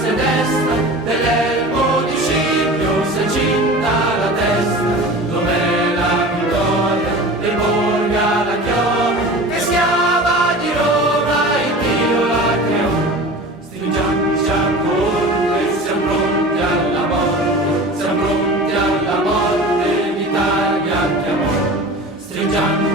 Se destra dell'elmo di Scipio se cinta la testa, dov'è la vittoria del Borga la chioma, che schiava di Roma il Dio la creò. Stringiamoci ancora e siamo pronti alla morte, siamo pronti alla morte, l'Italia chiamò. Stringiamo